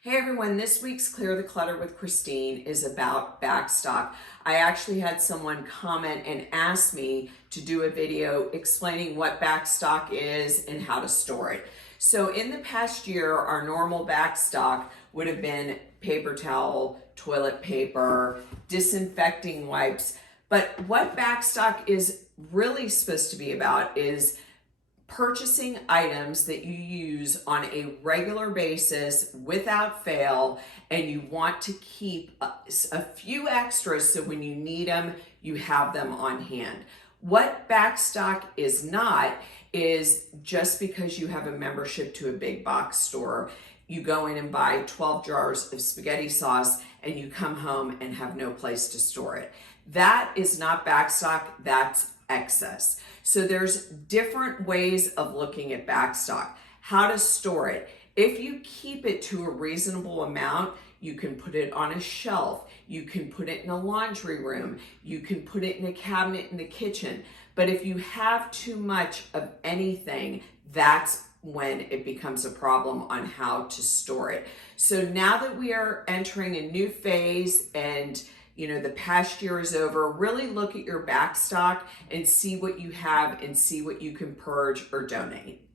Hey everyone, this week's Clear the Clutter with Christine is about backstock. I actually had someone comment and ask me to do a video explaining what backstock is and how to store it. So in the past year, our normal backstock would have been paper towel, toilet paper, disinfecting wipes. But what backstock is really supposed to be about is purchasing items that you use on a regular basis without fail, and you want to keep a few extras so when you need them, you have them on hand. What backstock is not is just because you have a membership to a big box store, you go in and buy 12 jars of spaghetti sauce and you come home and have no place to store it. That is not backstock, that's excess. So there's different ways of looking at backstock. How to store it. If you keep it to a reasonable amount, you can put it on a shelf, you can put it in a laundry room, you can put it in a cabinet in the kitchen. But if you have too much of anything, that's when it becomes a problem on how to store it. So now that we are entering a new phase and the past year is over, really look at your backstock and see what you have and see what you can purge or donate.